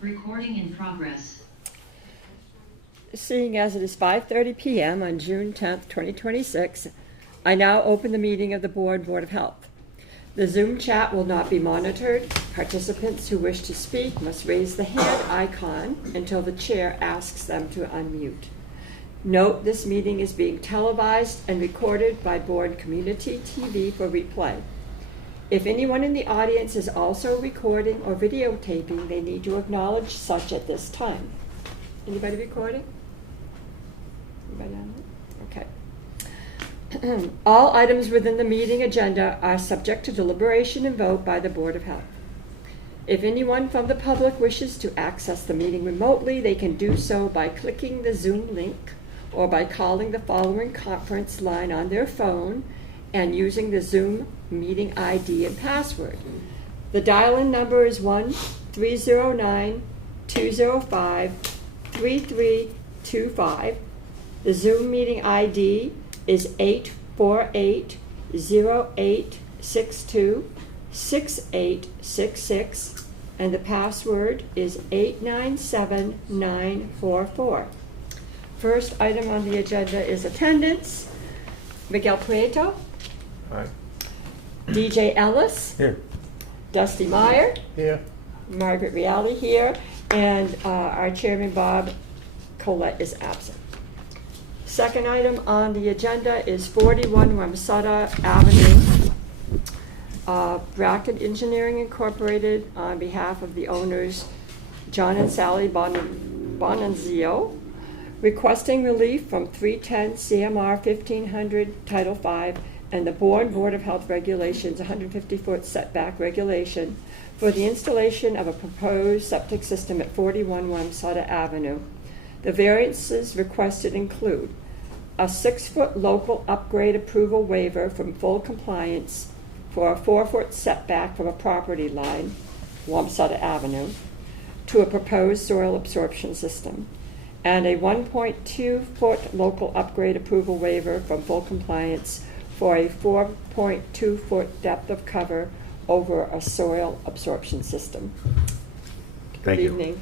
Recording in progress. Seeing as it is 5:30 p.m. on June 10th, 2026, I now open the meeting of the Bourne Board of Health. The Zoom chat will not be monitored. Participants who wish to speak must raise the hand icon until the chair asks them to unmute. Note this meeting is being televised and recorded by Bourne Community TV for replay. If anyone in the audience is also recording or videotaping, they need to acknowledge such at this time. Anybody recording? Anybody on that? Okay. All items within the meeting agenda are subject to deliberation and vote by the Board of Health. If anyone from the public wishes to access the meeting remotely, they can do so by clicking the Zoom link or by calling the following conference line on their phone and using the Zoom meeting ID and password. The dial-in number is 1-309-205-3325. The Zoom meeting ID is 848-0862-6866, and the password is 897944. First item on the agenda is attendance. Miguel Prieto. Hi. DJ Ellis. Here. Dusty Meyer. Here. Margaret Reale here. And our chairman, Bob Collette, is absent. Second item on the agenda is 41 Wamsutta Avenue. Bracken Engineering Incorporated, on behalf of the owners, John and Sally Bonanzio, requesting relief from 310 CMR 1500 Title V and the Bourne Board of Health Regulations 150-foot setback regulation for the installation of a proposed septic system at 41 Wamsutta Avenue. The variances requested include a 6-foot local upgrade approval waiver from full compliance for a 4-foot setback from a property line, Wamsutta Avenue, to a proposed soil absorption system, and a 1.2-foot local upgrade approval waiver from full compliance for a 4.2-foot depth of cover over a soil absorption system. Thank you. Good evening.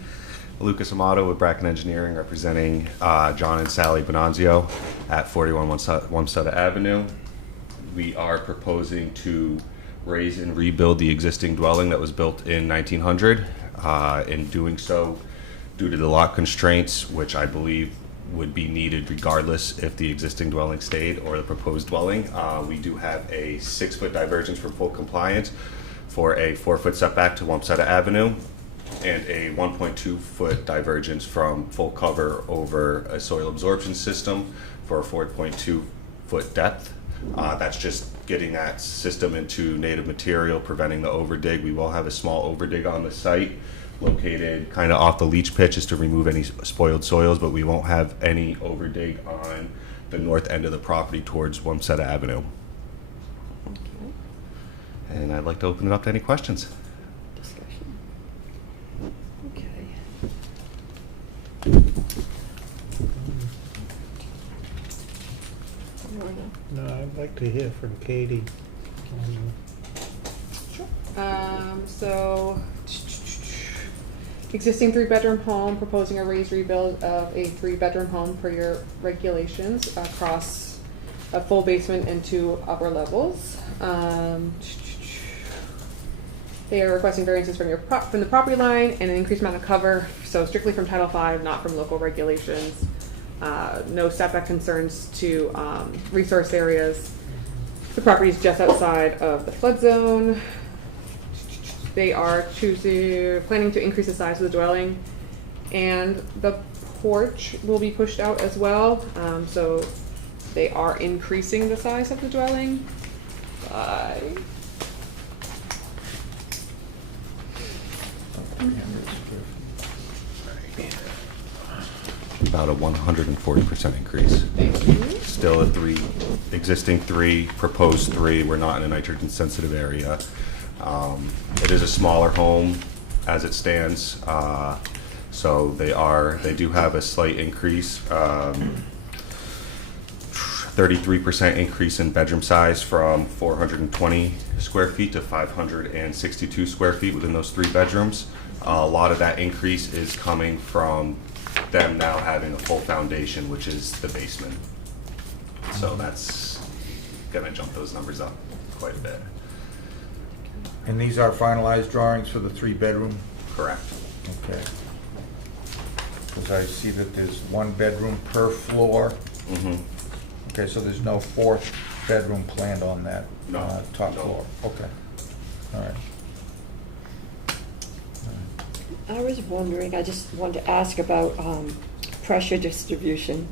Lucas Amato with Bracken Engineering, representing John and Sally Bonanzio at 41 Wamsutta Avenue. We are proposing to raise and rebuild the existing dwelling that was built in 1900. In doing so, due to the lot constraints, which I believe would be needed regardless if the existing dwelling stayed or the proposed dwelling, we do have a 6-foot divergence from full compliance for a 4-foot setback to Wamsutta Avenue and a 1.2-foot divergence from full cover over a soil absorption system for a 4.2-foot depth. That's just getting that system into native material, preventing the overdig. We will have a small overdig on the site located kind of off the leach pitches to remove any spoiled soils, but we won't have any overdig on the north end of the property towards Wamsutta Avenue. Okay. And I'd like to open it up to any questions. Discussion. Okay. No, I'd like to hear from Katie. So, existing 3-bedroom home, proposing a raised rebuild of a 3-bedroom home per your regulations across a full basement and 2 upper levels. They are requesting variances from from the property line and an increased amount of cover, so strictly from Title V, not from local regulations. No setback concerns to resource areas. The property is just outside of the flood zone. They are planning to increase the size of the dwelling, and the porch will be pushed out as well. So they are increasing the size of the dwelling by About a 140% increase. Still a existing 3, proposed 3. We're not in a nitrogen sensitive area. It is a smaller home as it stands, so they do have a slight increase. 33% increase in bedroom size from 420 square feet to 562 square feet within those 3 bedrooms. A lot of that increase is coming from them now having a full foundation, which is the basement. So that's gonna jump those numbers up quite a bit. And these are finalized drawings for the 3-bedroom? Correct. Okay. Because I see that there's 1 bedroom per floor. Mm-hmm. Okay, so there's no 4th bedroom planned on that No, top no. floor? Okay, all right. I was wondering, I just wanted to ask about pressure distribution.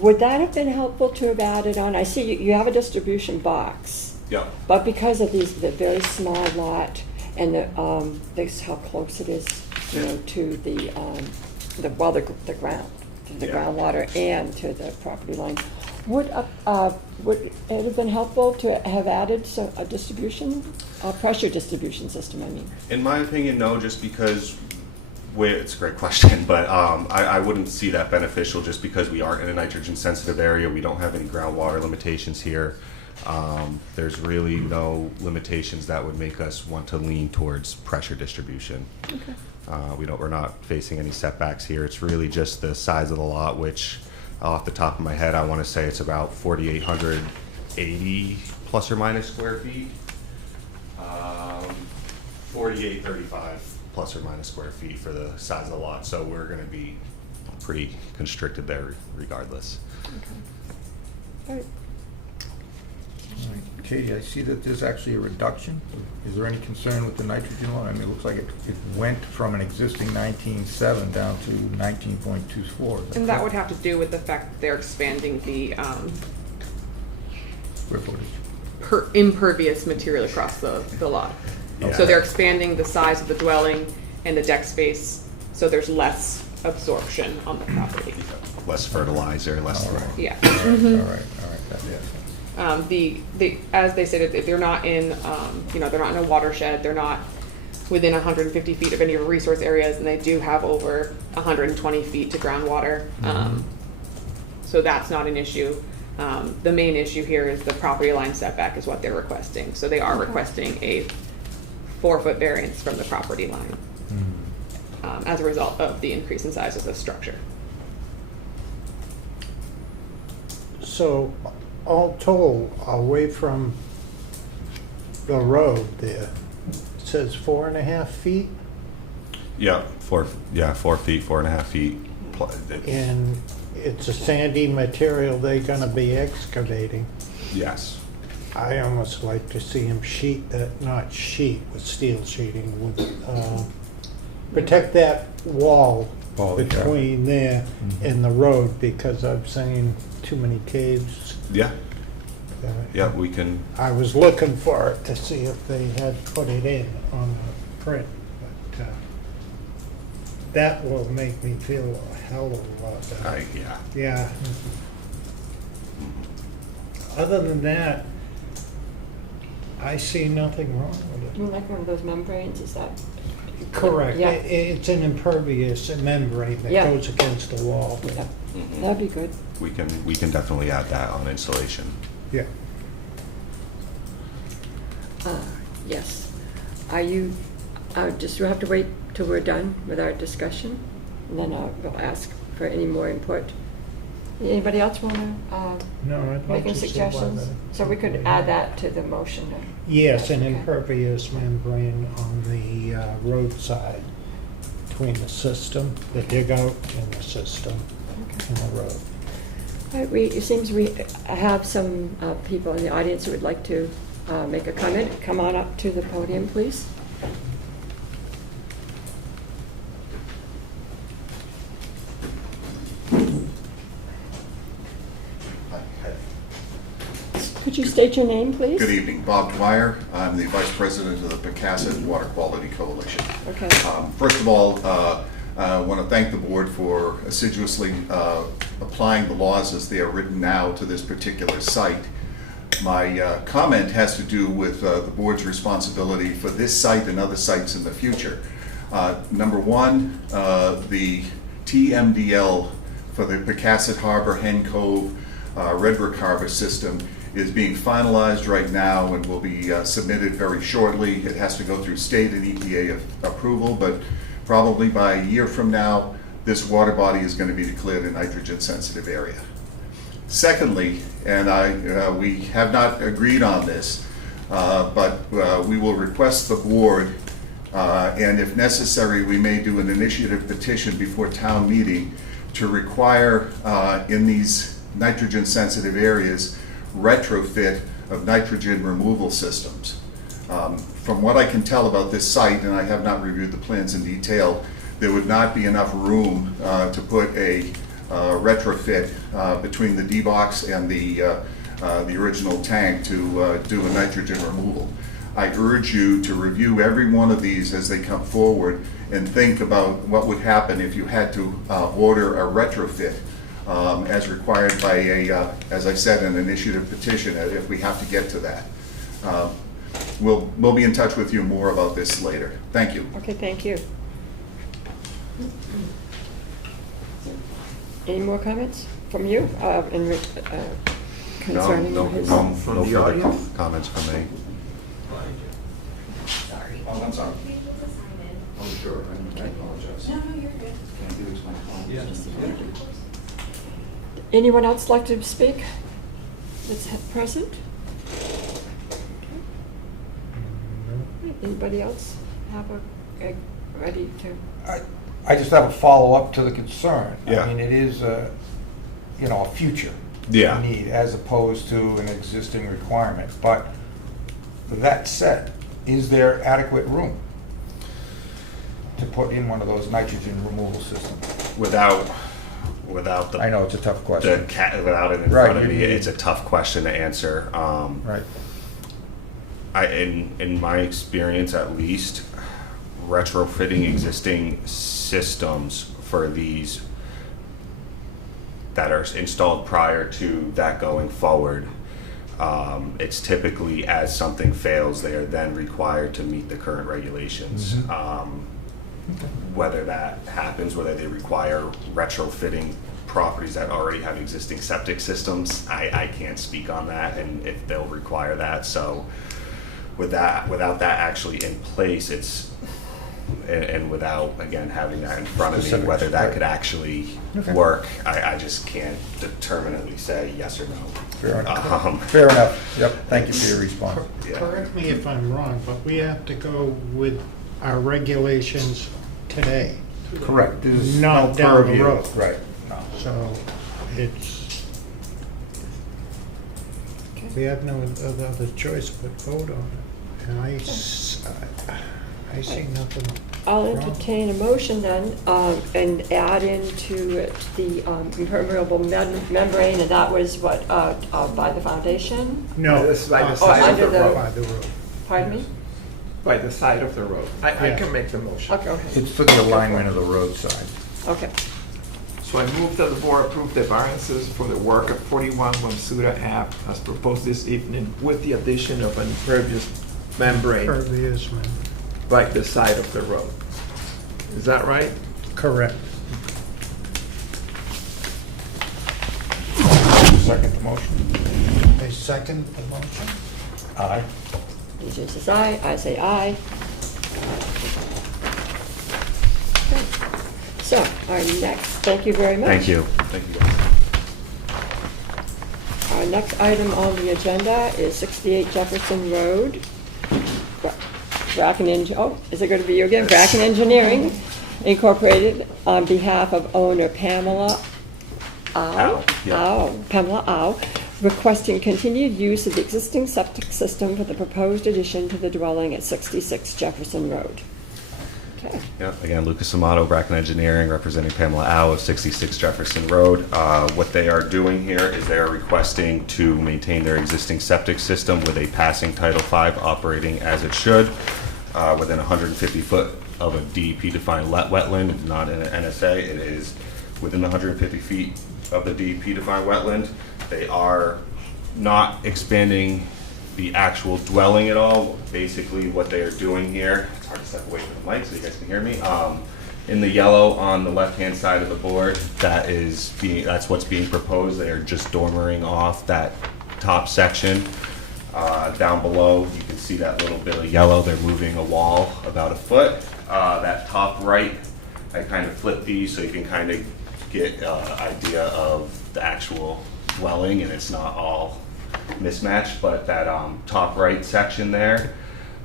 Would that have been helpful to have added on? I see you have a distribution box, Yeah. but because of the very small lot and this how close it is, you know, to the ground, to the Yeah. groundwater and to the property line, would it have been helpful to have added a pressure distribution system? I mean, In my opinion, no, just because it's a great question, but I wouldn't see that beneficial just because we aren't in a nitrogen sensitive area. We don't have any groundwater limitations here. There's really no limitations that would make us want to lean towards pressure distribution. okay. We're not facing any setbacks here. It's really just the size of the lot, which off the top of my head, I want to say it's about 4,880 plus or minus square feet. 4,835 plus or minus square feet for the size of the lot. So we're going to be pretty constricted there regardless. All right. All right. Katie, I see that there's actually a reduction. Is there any concern with the nitrogen load? I mean, it looks like it went from an existing 19.7 down to 19.24. And that would have to do with the fact that they're expanding the Square footage. impervious material across the lot. Yeah. So they're expanding the size of the dwelling and the deck space, so there's less absorption on the property. Less fertilizer, less. All right. Yeah. All right, that makes sense. As they stated, they're not in, they're not in a watershed, they're not within 150 feet of any resource areas, and they do have over 120 feet to groundwater. So that's not an issue. The main issue here is the property line setback is what they're requesting. So they are requesting a 4-foot variance from the property line as a result of the increase in size of the structure. So, all told, away from the road there, it says 4.5 feet, Yeah, 4 feet, 4.5 feet. and it's a sandy material they're gonna be excavating. Yes. I almost like to see them not sheet with steel sheeting, with, protect that wall Wall, yeah. between there and the road, because I've seen too many caves. Yeah. uh, Yeah, we can. I was looking for it to see if they had put it in on the print, but that will make me feel a hell of a lot better. Yeah. Yeah. Other than that, I see nothing wrong with it. You mean like one of those membranes, is that? Correct. Yeah. It's an impervious membrane that Yeah. goes against the wall. Yeah, that'd be good. We can definitely add that on insulation. Yeah. Yes. Are you, just, we'll have to wait till we're done with our discussion, and then we'll ask for any more input. Anybody else want to No, I'd like make any to see suggestions? whether- So we could add that to the motion. Yes, an Okay. impervious membrane on the roadside between the system, the dig out and the system and the road. All right, it seems we have some people in the audience who would like to make a comment. Come on up to the podium, please. Could you state your name, please? Good evening, Bob Dwyer. I'm the Vice President of the Pecasset Water Quality Coalition. Okay. First of all, I want to thank the board for assiduously applying the laws as they are written now to this particular site. My comment has to do with the board's responsibility for this site and other sites in the future. Number one, the TMDL for the Pecasset Harbor, Hen Cove, Red Brook Harbor system is being finalized right now and will be submitted very shortly. It has to go through state and EPA approval, but probably by a year from now, this water body is going to be declared a nitrogen-sensitive area. Secondly, and we have not agreed on this, but we will request the board, and if necessary, we may do an initiative petition before town meeting to require in these nitrogen-sensitive areas retrofit of nitrogen removal systems. From what I can tell about this site, and I have not reviewed the plans in detail, there would not be enough room to put a retrofit between the D-box and the original tank to do a nitrogen removal. I urge you to review every one of these as they come forward and think about what would happen if you had to order a retrofit as required by a, as I said, an initiative petition if we have to get to that. We'll be in touch with you more about this later. Thank you. Okay, thank you. Any more comments from you concerning No his? From the further audience? comments from me. Sorry. Oh, I'm sorry. Can you put the sign in? Oh, sure. I apologize. No, no, you're good. Can you explain? Anyone else like to speak that's present? Anybody else have a ready to? I just have a follow-up to the concern. Yeah. I mean, it is a future Yeah. need as opposed to an existing requirement. But that said, is there adequate room to put in one of those nitrogen removal systems? Without the I know it's a tough question. without it in Right, front of me, you- it's a tough question to answer. Right. In my experience, at least, retrofitting existing systems for these that are installed prior to that going forward, it's typically as something fails, they are then required to meet the current regulations. Whether that happens, whether they require retrofitting properties that already have existing septic systems, I can't speak on that, and if they'll require that. So without that actually in place, and without, again, having that in front of me, Specifics, whether that right. could actually Okay. work, I just can't determinately say yes or no. Fair enough. Um, Fair enough. Yep. Thank you for your response. Yeah. Correct me if I'm wrong, but we have to go with our regulations today. Correct. There's Not no down the purview. road. Right. No. So it's, we have no other choice but vote on it. And I see nothing. I'll wrong. entertain a motion then, and add into it the impermeable membrane, and that was what, by the foundation? No. This by the uh, side of the road. By the road. Pardon me? By the side of the road. I Yeah. can make the motion. Okay, okay, It's for the alignment of the roadside. okay. So I move that the board approve the variances for the work of 41 Wamsuta Ave as proposed this evening with the addition of an impervious membrane Pervious, man. by the side of the road. Is that right? Correct. Second the motion. I second the motion. Aye. DJ says aye, I say aye. Okay. So, our next, thank you very much. Thank you. Thank you, guys. Our next item on the agenda is 68 Jefferson Road. Is it going to be you again? Bracken Engineering Incorporated, on behalf of owner Pamela Au, yeah. Pamela Au, requesting continued use of the existing septic system for the proposed addition to the dwelling at 66 Jefferson Road. Okay. Yeah, again, Lucas Amato, Bracken Engineering, representing Pamela Au of 66 Jefferson Road. What they are doing here is they are requesting to maintain their existing septic system with a passing Title V operating as it should, within 150 foot of a DEP-defined wetland. It's not in an NSA. It is within 150 feet of the DEP-defined wetland. They are not expanding the actual dwelling at all. Basically, what they are doing here, it's hard to step away from the mic so you guys can hear me. In the yellow on the left-hand side of the board, that's what's being proposed. They are just dormering off that top section. Down below, you can see that little bit of yellow. They're moving a wall about a foot. That top right I kind of flipped these so you can kind of get idea of the actual dwelling, and it's not all mismatched. But that top right section there,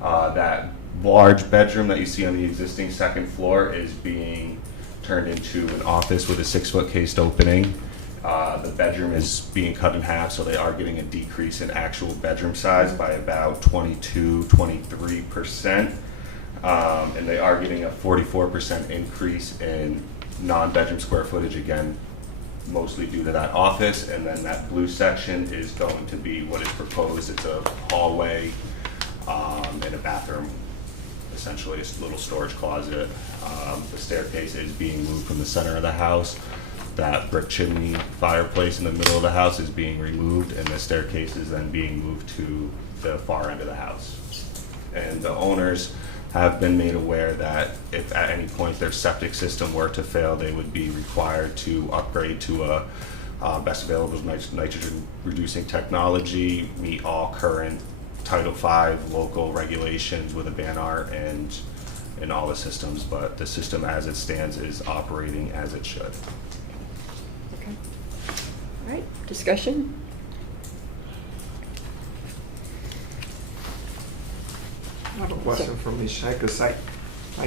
that large bedroom that you see on the existing second floor is being turned into an office with a 6-foot cased opening. The bedroom is being cut in half, so they are getting a decrease in actual bedroom size by about 23%. And they are getting a 44% increase in non-bedroom square footage, again, mostly due to that office. And then that blue section is going to be what is proposed. It's a hallway and a bathroom, essentially a little storage closet. The staircase is being moved from the center of the house. That brick chimney fireplace in the middle of the house is being removed, and the staircase is then being moved to the far end of the house. And the owners have been made aware that if at any point their septic system were to fail, they would be required to upgrade to a best available nitrogen reducing technology, meet all current Title V local regulations with a BANR and all the systems, but the system as it stands is operating as it should. Okay. All right, discussion? I have a question from Ms. Shai, because I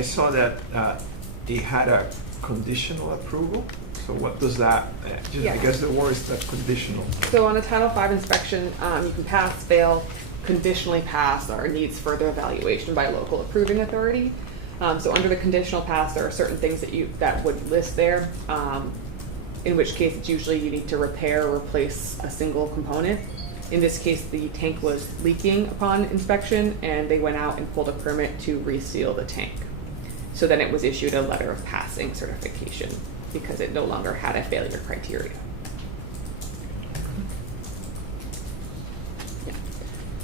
saw that it had a conditional approval. So what does that, Yeah. I guess the word is that conditional. So on a Title V inspection, you can pass, fail, conditionally pass, or needs further evaluation by local approving authority. So under the conditional pass, there are certain things that would list there, in which case it's usually you need to repair or replace a single component. In this case, the tank was leaking upon inspection, and they went out and pulled a permit to reseal the tank. So then it was issued a letter of passing certification because it no longer had a failure criteria.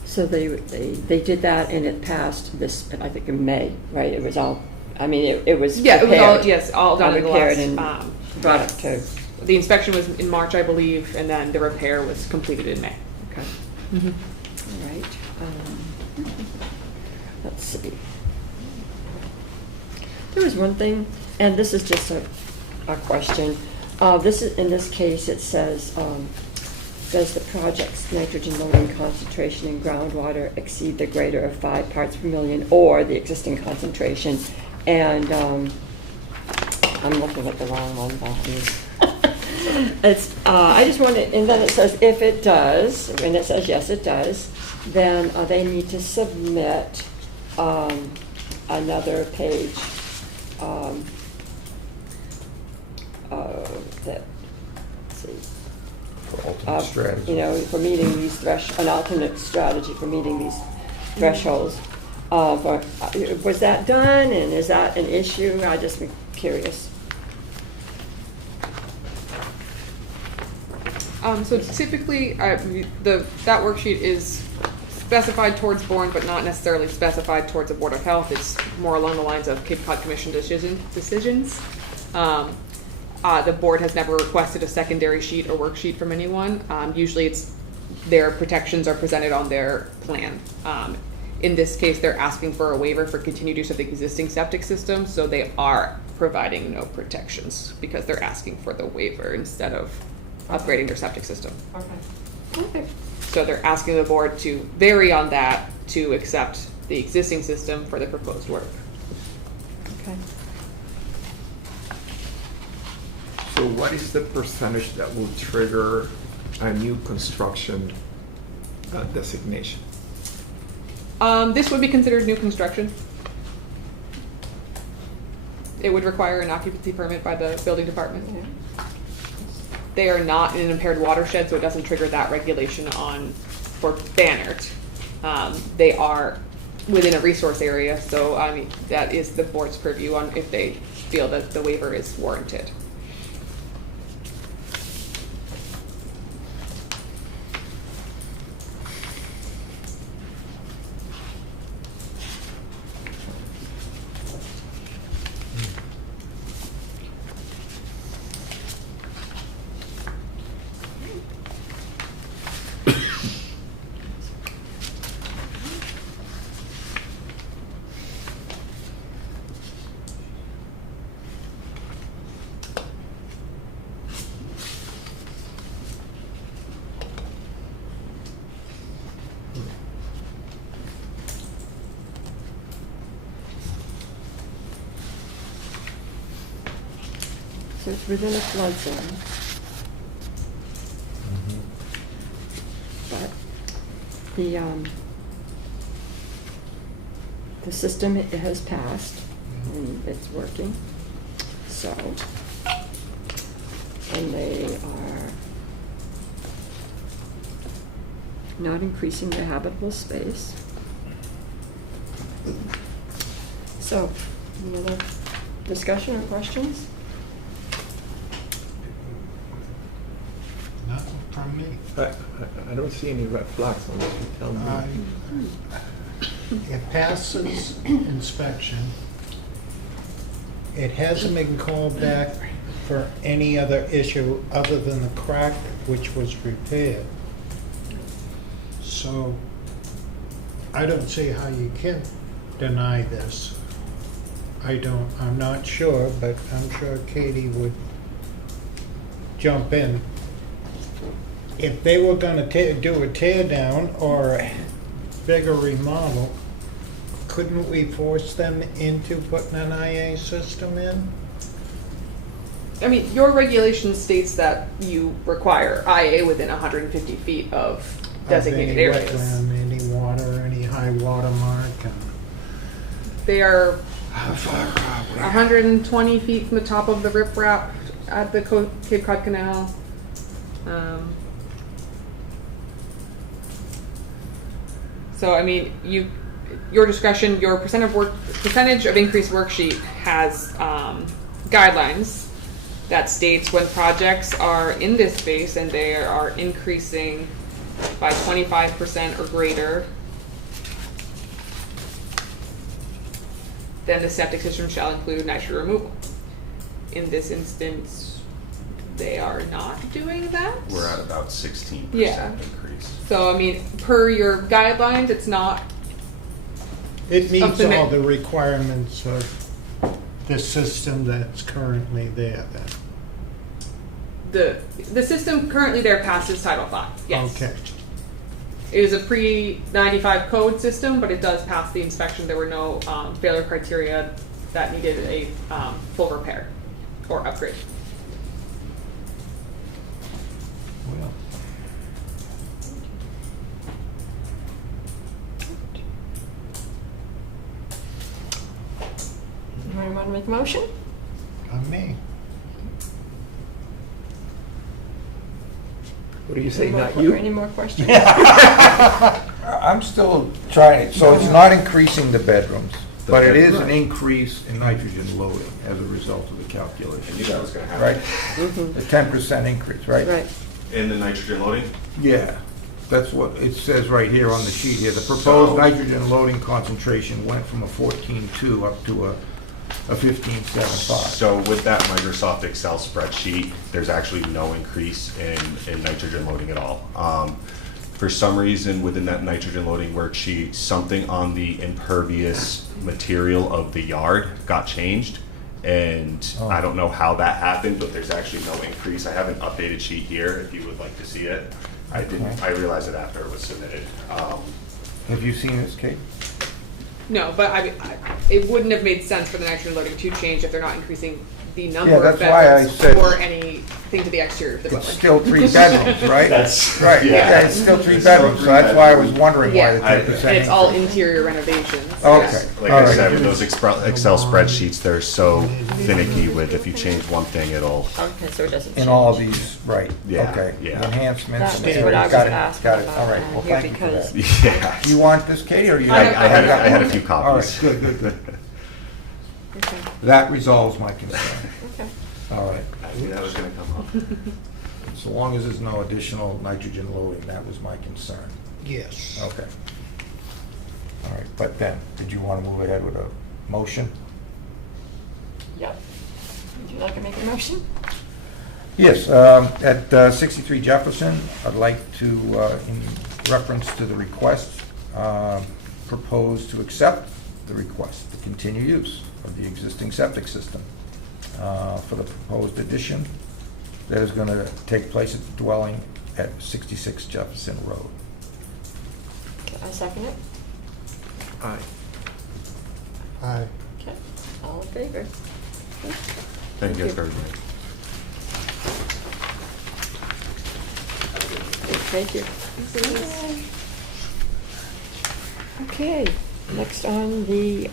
So they did that, and it passed this, I think in May, right? It was all, I mean, it was Yeah, it was all, prepared. yes, all done in the Repaired last, and brought it to, the inspection was in March, I believe, and then the repair was completed in May. okay. All right. Let's see. There was one thing, and this is just a question. This is, in this case, it says, does the project's nitrogen loading concentration in groundwater exceed the greater of 5 parts per million or the existing concentration? And I'm looking at the wrong one, it's, I just wanted, and then it says if it does, and it says yes, it does, then they need to submit another page that, let's see. For ultimate strategy. You know, for meeting these an alternate strategy for meeting these thresholds. Was that done, and is that an issue? I just be curious. So typically, that worksheet is specified towards Bourne, but not necessarily specified towards the Board of Health. It's more along the lines of Cape Cod Commission decisions. The board has never requested a secondary sheet or worksheet from anyone. Usually it's their protections are presented on their plan. In this case, they're asking for a waiver for continued use of the existing septic system, so they are providing no protections because they're asking for the waiver instead of upgrading their septic system. Okay. So they're asking the board to vary on that to accept the existing system for the proposed work. Okay. So what is the percentage that will trigger a new construction designation? This would be considered new construction. It would require an occupancy permit by the building department. Yeah. They are not in an impaired watershed, so it doesn't trigger that regulation for Bannert. They are within a resource area, so I mean that is the board's purview on if they feel that the waiver is warranted. So it's within a flood zone, but the system it has passed, and it's working, so, and they are not increasing the habitable space. So, any other discussion or questions? Nothing from me. I don't see any red flags unless you tell me. It passes inspection. It hasn't been called back for any other issue other than the crack which was repaired. So I don't see how you can deny this. I'm not sure, but I'm sure Katie would jump in. If they were gonna do a tear down or a bigger remodel, couldn't we force them into putting an IA system in? I mean, your regulation states that you require IA within 150 feet of designated Of areas. any wetland, any water, any high water mark, and They are 120 feet from the top of the riprap at the Cape Cod Canal. So I mean, your discretion, your percentage of increased worksheet has guidelines that states when projects are in this space and they are increasing by 25% or greater, then the septic system shall include nitrogen removal. In this instance, they are not doing that. We're at about 16% Yeah. increase. So I mean, per your guidelines, it's not. it meets Something that- all the requirements of the system that's currently there then. The system currently there passes Title V. Yes. Okay, It is a pre-95 code system, but it does pass the inspection. There were no failure criteria that needed a full repair or upgrade. well, Anyone want to make a motion? on me. What do you say, Any more not que- you? Any more questions? I'm still trying, so it's not increasing the bedrooms, but it is an Right. increase in nitrogen loading as a result of the I calculation, knew that was gonna right? happen. The 10% increase, right? Right. In the nitrogen loading? Yeah, that's what it says right here on the sheet here. The proposed So- nitrogen loading concentration went from a 14.2 up to a 15.75. So with that Microsoft Excel spreadsheet, there's actually no increase in nitrogen loading at all. For some reason, within that nitrogen loading worksheet, something on the impervious material of the yard got changed. And I don't know how that happened, but there's actually no increase. I have an updated sheet here if you would like to see it. I realized it after it was submitted. Have you seen this, Kate? No, but it wouldn't have made sense for the nitrogen loading to change if they're not increasing the number Yeah, of that's why I bedrooms said- or anything to the exterior of the It's building. still 3 bedrooms, right? That's- Right, yeah. yeah, it's still 3 It's still bedrooms, so 3 that's why I was bedrooms. wondering why the Yeah. 10% And it's all increase. interior renovations. Okay. Like All I right. said, with those Excel spreadsheets, they're so finicky with if you change one thing, it'll, Okay, so it doesn't change. In all these, right, Yeah, okay. yeah. Enhancements. That was and what I was got it, asking got it. about All right, down well, here thank you for because- that. yeah. You want this, Katie, or you? I had a few All right, copies. good, good. Okay, That resolves my concern. okay. All right. I knew that was gonna come up. So long as there's no additional nitrogen loading, that was my concern. Yes. Okay. All right, but then, did you want to move ahead with a motion? Yep. Would you like to make a motion? Yes, at 63 Jefferson, I'd like to, in reference to the request, propose to accept the request to continue use of the existing septic system for the proposed addition that is going to take place at the dwelling at 66 Jefferson Road. Okay, I second it. Aye. Aye. Okay, all in favor? Thank you, everybody. Thank you. Okay, next on the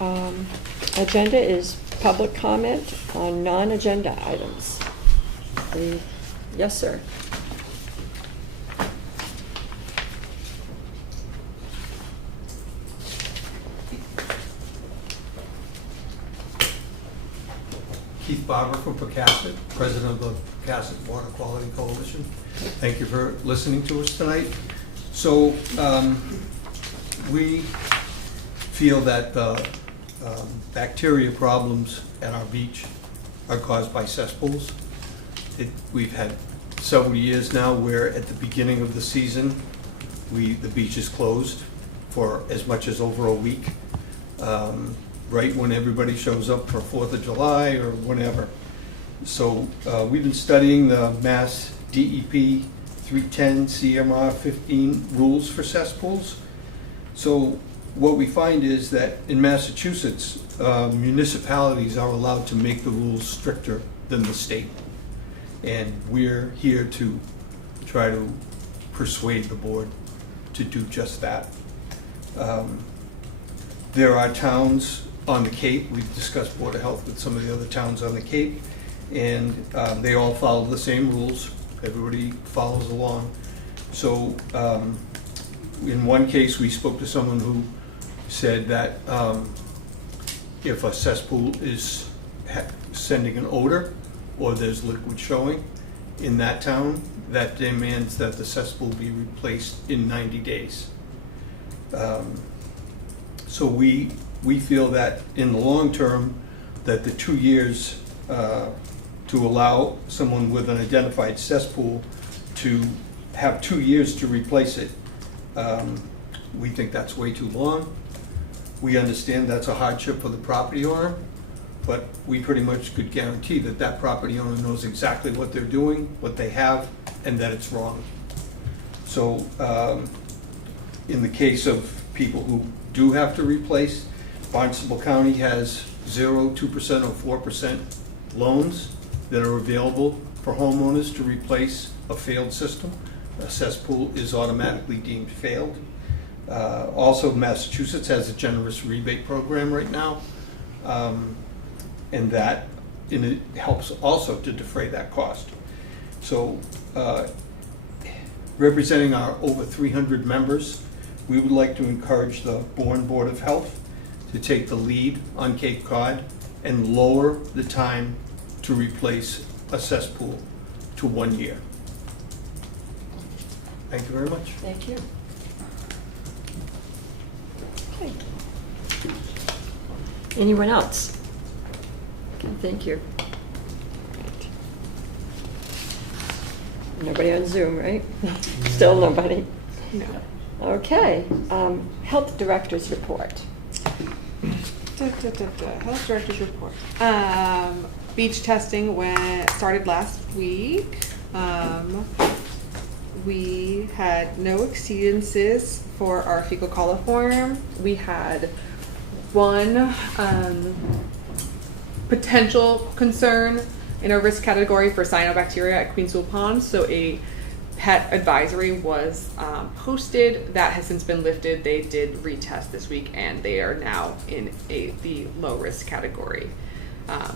agenda is public comment on non-agenda items. Yes, sir. Keith Barber from Pocasset, president of the Pocasset Water Quality Coalition. Thank you for listening to us tonight. So we feel that the bacteria problems at our beach are caused by cesspools. We've had several years now where at the beginning of the season, the beach is closed for as much as over a week. Right when everybody shows up for 4th of July or whenever. So we've been studying the Mass DEP 310 CMR 15 rules for cesspools. So what we find is that in Massachusetts, municipalities are allowed to make the rules stricter than the state. And we're here to try to persuade the board to do just that. There are towns on the Cape, we've discussed Board of Health with some of the other towns on the Cape, and they all follow the same rules. Everybody follows along. So in one case, we spoke to someone who said that if a cesspool is sending an odor or there's liquid showing in that town, that demands that the cesspool be replaced in 90 days. So we feel that in the long term, that the 2 years to allow someone with an identified cesspool to have 2 years to replace it, we think that's way too long. We understand that's a hardship for the property owner, but we pretty much could guarantee that that property owner knows exactly what they're doing, what they have, and that it's wrong. So in the case of people who do have to replace, Barnstable County has 0%, 2%, or 4% loans that are available for homeowners to replace a failed system. A cesspool is automatically deemed failed. Also, Massachusetts has a generous rebate program right now, and it helps also to defray that cost. So, representing our over 300 members, we would like to encourage the Bourne Board of Health to take the lead on Cape Cod and lower the time to replace a cesspool to 1 year. Thank you very much. Thank you. Okay. Anyone else? Okay, thank you. Right. Nobody on Zoom, right? Still nobody? No. Okay, Health Director's Report. Health Director's Report. Beach testing started last week. We had no exceedances for our fecal coliform. We had one potential concern in a risk category for cyanobacteria at Queensville Pond. So a pet advisory was posted. That has since been lifted. They did retest this week and they are now in the low risk category.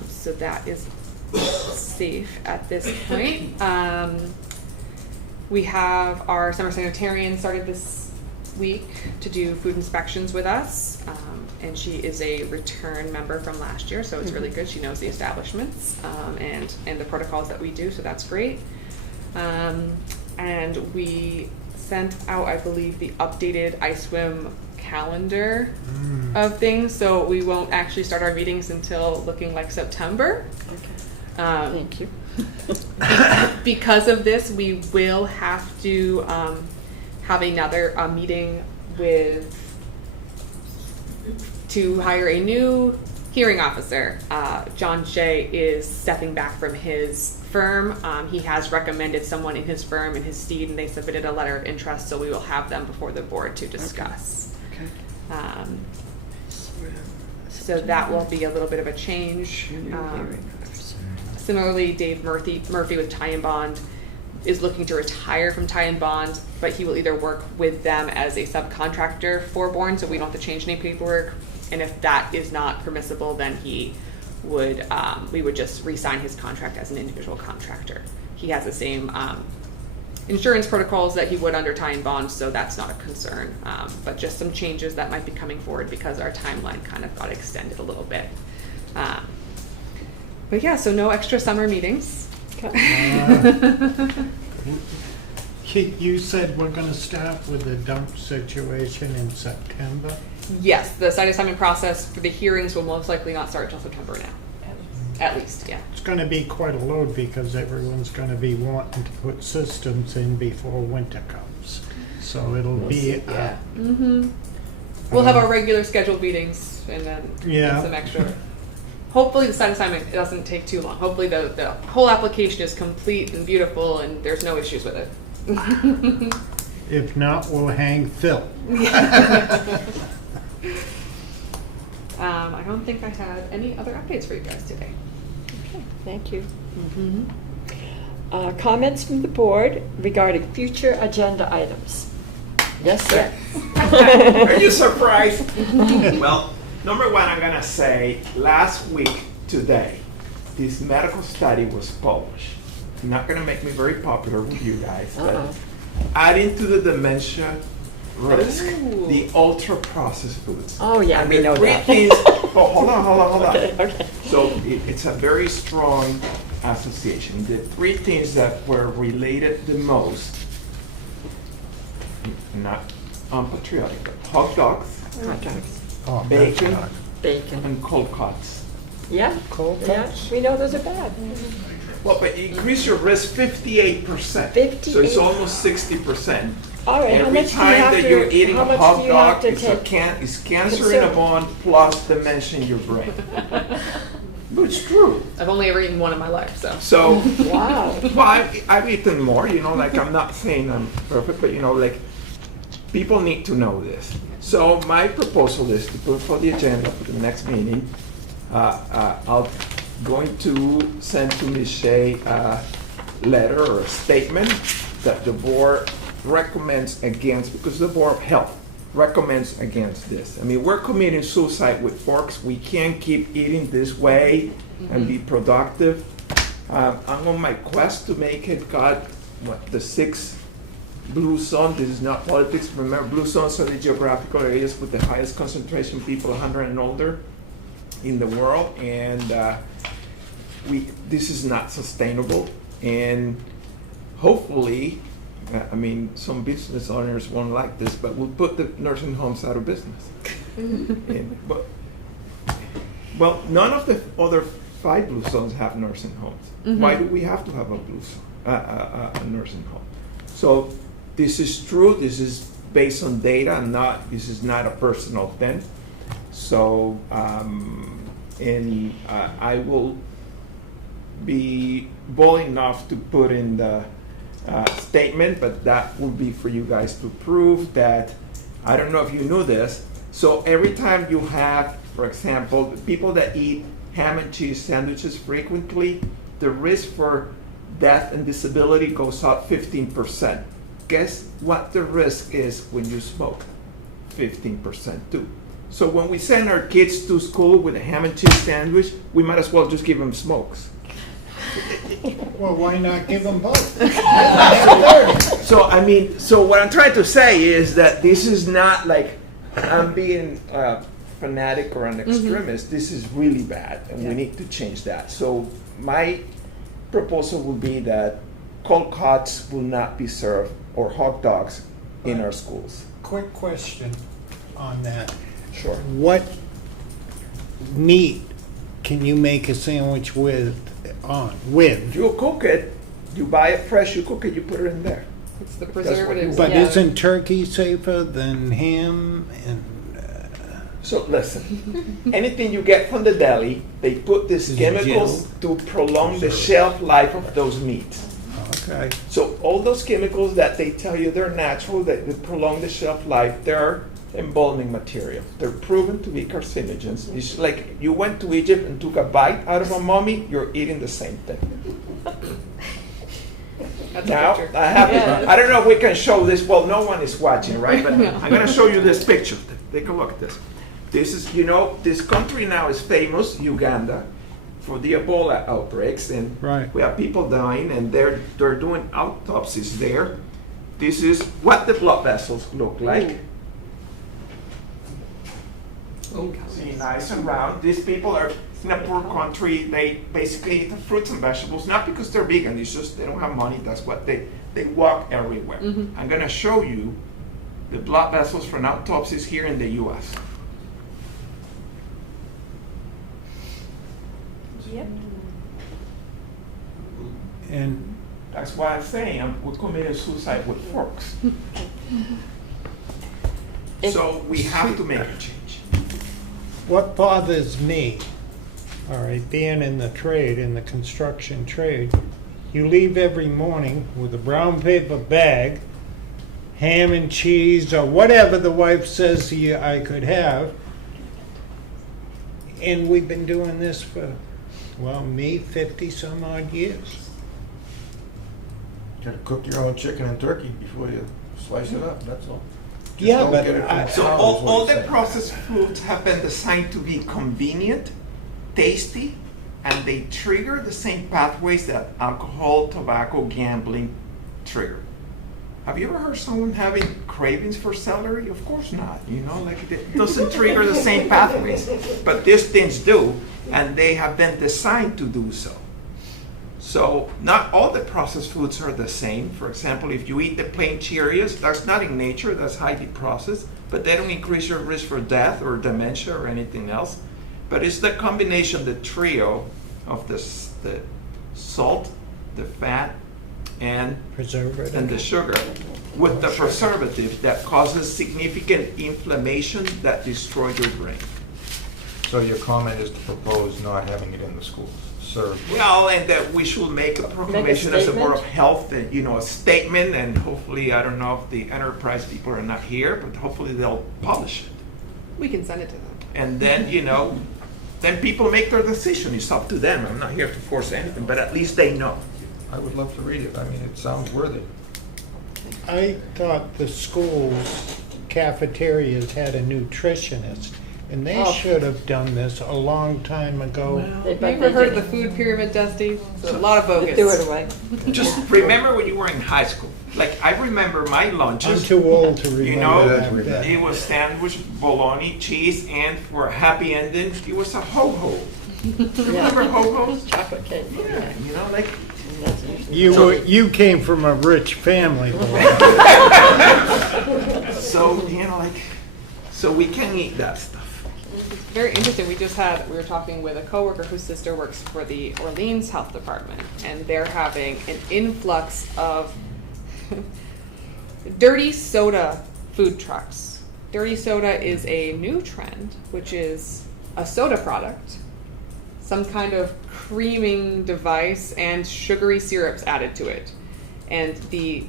So that is safe at this point. We have our summer sanitarian started this week to do food inspections with us. And she is a return member from last year, so it's really good. She knows the establishments and the protocols that we do, so that's great. And we sent out, I believe, the updated iSwim calendar of things, so we won't actually start our meetings until looking like September. Okay. Thank you. Because of this, we will have to have another meeting to hire a new hearing officer. John Shea is stepping back from his firm. He has recommended someone in his firm in his stead, and they submitted a letter of interest, so we will have them before the board to discuss. Okay. So that will be a little bit of a change. Similarly, Dave Murphy with Tie and Bond, is looking to retire from Ty and Bond, but he will either work with them as a subcontractor for Bourne, so we don't have to change any paperwork. And if that is not permissible, then he would, we would just re-sign his contract as an individual contractor. He has the same insurance protocols that he would under Ty and Bond, so that's not a concern. But just some changes that might be coming forward because our timeline kind of got extended a little bit. But yeah, so no extra summer meetings. You said we're gonna start with the dump situation in September? Yes, the site assignment process for the hearings will most likely not start until September now. At least, yeah. It's gonna be quite a load because everyone's gonna be wanting to put systems in before winter comes. So it'll be, Yeah. We'll have our regular scheduled meetings and then Yeah. some extra. Hopefully the site assignment doesn't take too long. Hopefully the whole application is complete and beautiful and there's no issues with it. if not, we'll hang Phil. I don't think I had any other updates for you guys today. Okay, thank you. Comments from the board regarding future agenda items? Yes, sir. Are you surprised? Well, number one, I'm gonna say, last week today, this medical study was published. Not gonna make me very popular with you guys, but adding to the dementia risk, Ooh. the ultra-processed foods. Oh, yeah, And we the know three that. things- oh, hold on. Okay. So it's a very strong association. The three things that were related the most, not unpatriotic, but hot dogs, Hot dogs, Oh, bacon, that's not- bacon. and cold cuts. Yeah, Cold yeah, cuts? we know those are bad. Well, but you increase your risk 58%. So it's 58. almost 60%. All right, how Every much do you time have that you're to, eating how a much hot do you have dog, to it's, take? it's cancer in a bone plus dementia in your brain. But it's true. I've only ever eaten one in my life, so. So, Wow. well, I've eaten more, like I'm not saying I'm perfect, but like people need to know this. So my proposal is to put for the agenda for the next meeting. I'll going to send to Ms. Shea a letter or a statement that the board recommends against, because the Board of Health recommends against this. I mean, we're committing suicide with forks. We can't keep eating this way and be productive. I'm on my quest to make it, the 6 blue zone. This is not politics. Remember, blue zones are the geographical areas with the highest concentration of people 100 and older in the world, and this is not sustainable. And hopefully, some business owners won't like this, but we'll put the nursing homes out of business. Well, none of the other 5 blue zones have nursing homes. Why do we have to have a blue zone, a nursing home? So this is true. This is based on data, and this is not a personal thing. So, I will be bold enough to put in the statement, but that will be for you guys to prove that. I don't know if you knew this. So every time you have, for example, the people that eat ham and cheese sandwiches frequently, the risk for death and disability goes up 15%. Guess what the risk is when you smoke? 15% too. So when we send our kids to school with a ham and cheese sandwich, we might as well just give them smokes. Well, why not give them both? So what I'm trying to say is that this is not like I'm being a fanatic or an extremist. This is really bad, and we need to change that. So my proposal would be that cold cuts will not be served, or hot dogs, in our schools. Quick question on that. Sure. What meat can you make a sandwich with? You cook it, you buy it fresh, you cook it, you put it in there. It's the what you preservatives. But yeah. isn't turkey safer than ham? And So listen, anything you get from the deli, they put these Is chemicals to prolong the shelf life of those meats. okay, So all those chemicals that they tell you they're natural, that they prolong the shelf life, they're embalming material. They're proven to be carcinogens. It's like you went to Egypt and took a bite out of a mummy, you're eating the same thing. That's a Now, picture. I have Yes. I don't know if we can show this, well, no one is watching, right? But No. I'm gonna show you this picture. Take a look at this. This is, you know, this country now is famous, Uganda, for the Ebola outbreaks, and Right. we have people dying, and they're doing autopsies there. This is what the blood vessels look like. See, nice and round. These people are in a poor country. They basically eat the fruits and vegetables, not because they're vegan. It's just they don't have money. That's what they walk everywhere. I'm gonna show you the blood vessels from autopsies here in the U.S. Yep. And That's why I'm saying we're committing suicide with forks. So we have to make a change. what bothers me, all right, being in the trade, in the construction trade, you leave every morning with a brown paper bag, ham and cheese, or whatever the wife says I could have. And we've been doing this for, well, me, 50 some odd years. Gotta cook your own chicken and turkey before you slice it up, that's all. Just Yeah, don't but get it from I- the So cow is all what he's the saying. processed foods have been designed to be convenient, tasty, and they trigger the same pathways that alcohol, tobacco, gambling trigger. Have you ever heard someone having cravings for celery? Of course not. You know, like it doesn't trigger the same pathways, but these things do, and they have been designed to do so. So not all the processed foods are the same. For example, if you eat the plain Cheerios, that's not in nature, that's highly processed, but they don't increase your risk for death or dementia or anything else. But it's the combination, the trio of the salt, the fat, and Preservative. the sugar with the preservative that causes significant inflammation that destroys your brain. So your comment is to propose not having it in the schools, served. Well, and that we should make a proclamation as a board of statement? health, and you know, a statement, and hopefully, I don't know if the enterprise people are not here, but hopefully they'll publish it. We can send it to them. And then, you know, then people make their decision. It's up to them. I'm not here to force anything, but at least they know. I would love to read it, I mean, it sounds worthy. I thought the schools cafeterias had a nutritionist, and they Oh. should have done this a long time ago. They- Have but you ever they heard of the didn't. food pyramid, Dusty? It's a lot of They bogus. threw it away. Just remember when you were in high school. Like, I remember my I'm lunches. too old to You remember know, that. it was sandwich, bologna, cheese, and for a happy ending, it was a ho-ho. Remember ho-hos? Chocolate cake. Yeah, you know, like, You came from a rich family, boy. so, you know, like, so we can eat that stuff. It's very interesting. We were talking with a coworker whose sister works for the Orleans Health Department, and they're having an influx of dirty soda food trucks. Dirty soda is a new trend, which is a soda product, some kind of creaming device, and sugary syrups added to it. And the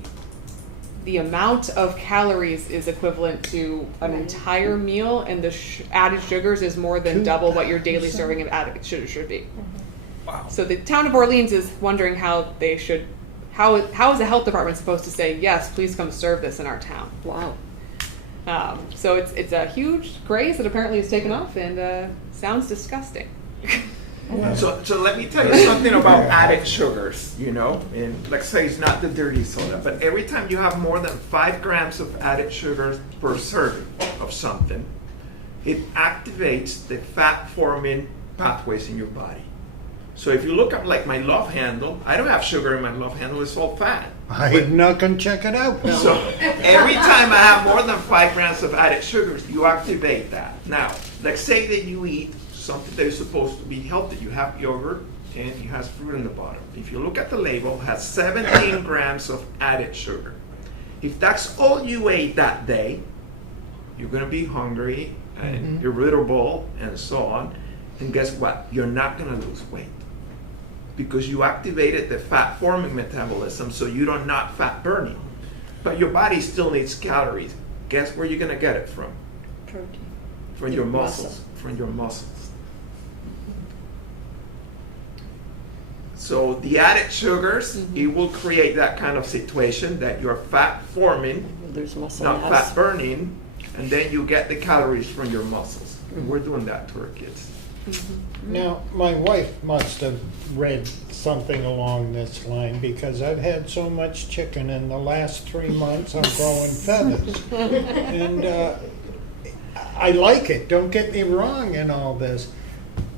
amount of calories is equivalent to an entire meal, and the added sugars is more than double what your daily serving of added sugar should be. Wow. So the town of Orleans is wondering how is the health department supposed to say, yes, please come serve this in our town? Wow. So it's a huge craze that apparently has taken off, and sounds disgusting. So let me tell you something about added sugars, you know, and like I say, it's not the dirty soda, but every time you have more than 5 grams of added sugar per serving of something, it activates the fat forming pathways in your body. So if you look at like my love handle, I don't have sugar in my love handle, it's all fat. I'm not gonna check it out. So every time I have more than 5 grams of added sugars, you activate that. Now, let's say that you eat something that is supposed to be healthy. You have yogurt and it has fruit in the bottom. If you look at the label, it has 17 grams of added sugar. If that's all you ate that day, you're gonna be hungry and irritable and so on. And guess what? You're not gonna lose weight because you activated the fat forming metabolism, so you don't not fat burning. But your body still needs calories. Guess where you're gonna get it from? Protein. From your muscles. From your muscles. So the added sugars, it will create that kind of situation that you're fat forming, There's muscle not mass. fat burning, and then you get the calories from your muscles. And we're doing that to our kids. Now, my wife must have read something along this line, because I've had so much chicken in the last 3 months, I'm growing feathers. And I like it, don't get me wrong in all this,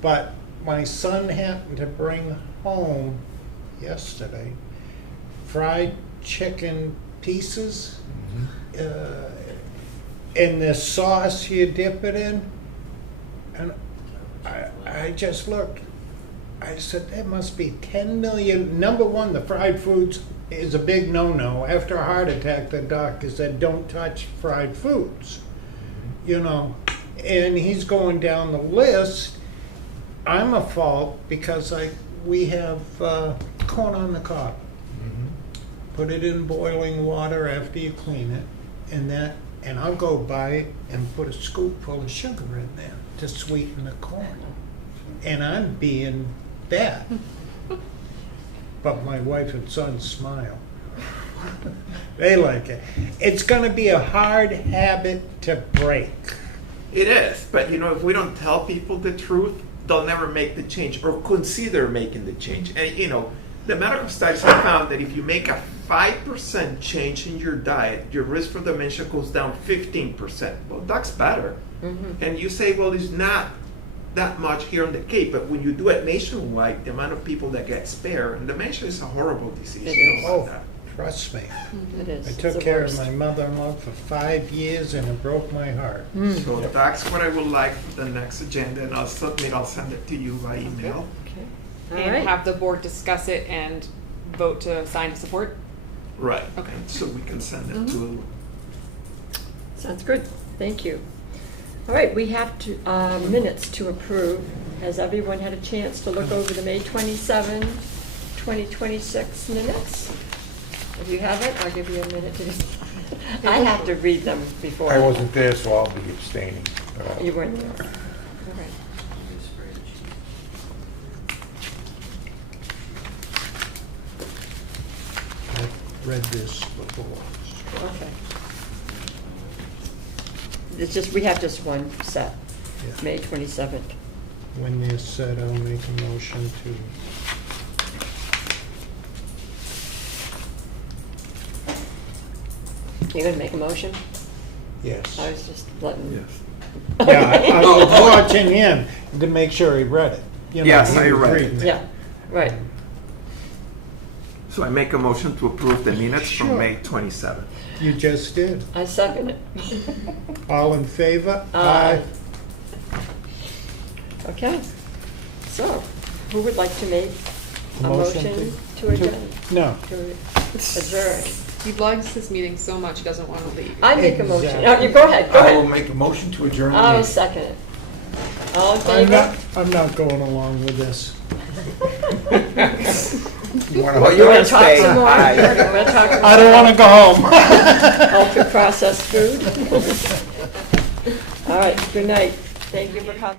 but my son happened to bring home yesterday fried chicken pieces in this sauce you dip it in, and I just looked. I said, there must be 10 million. Number one, the fried foods is a big no-no. After a heart attack, the doctor said, don't touch fried foods. You know, and he's going down the list. I'm a fault because we have corn on the cob. Put it in boiling water after you clean it, and I'll go buy it and put a scoop full of sugar in there to sweeten the corn. And I'm being bad. But my wife and son smile. They like it. It's going to be a hard habit to break. It is, but if we don't tell people the truth, they'll never make the change or consider making the change. And the medical studies have found that if you make a 5% change in your diet, your risk for dementia goes down 15%. Well, that's better. And you say, well, it's not that much here in the Cape, but when you do it nationwide, the amount of people that get spared, and dementia is a horrible disease. It You know Oh, about that. trust me. It is. I It's took the care worst. of my mother-in-law for 5 years, and it broke my heart. So that's what I would like for the next agenda, and I'll send it to you by email. Okay. All And right. have the board discuss it and vote to sign to support. Right. Okay. And so we can send it to. Sounds good. Thank you. All right, we have minutes to approve. Has everyone had a chance to look over the May 27, 2026 minutes? If you haven't, I'll give you a minute to I have to read them before. I wasn't there, so I'll be abstaining. You weren't there. Okay. I've read this before. Okay. It's just, we have just one set, Yeah. May 27th. When you're set, I'll make a motion to, You gonna make a motion? yes. I was just letting. Yes. Yeah, I was watching him to make sure he read it. Yes, he I was read it. reading Yeah, right. So I make a motion to approve the minutes Sure. from May 27th. You just did. I second it. All in favor? Aye. Okay. So, who would like to make a motion to adjourn? No. To adjourn? He likes this meeting so much, he doesn't want to leave. I make a motion. Exactly. No, you go ahead, go I will ahead. make a motion to adjourn the I'll meeting. second it. All in I'm favor? not going along with this. You wanna- Well, You you're wanna gonna talk stay. some more? Aye. You wanna talk some I don't more? want to go home. Ultra processed food? All right, good night. Thank you for coming.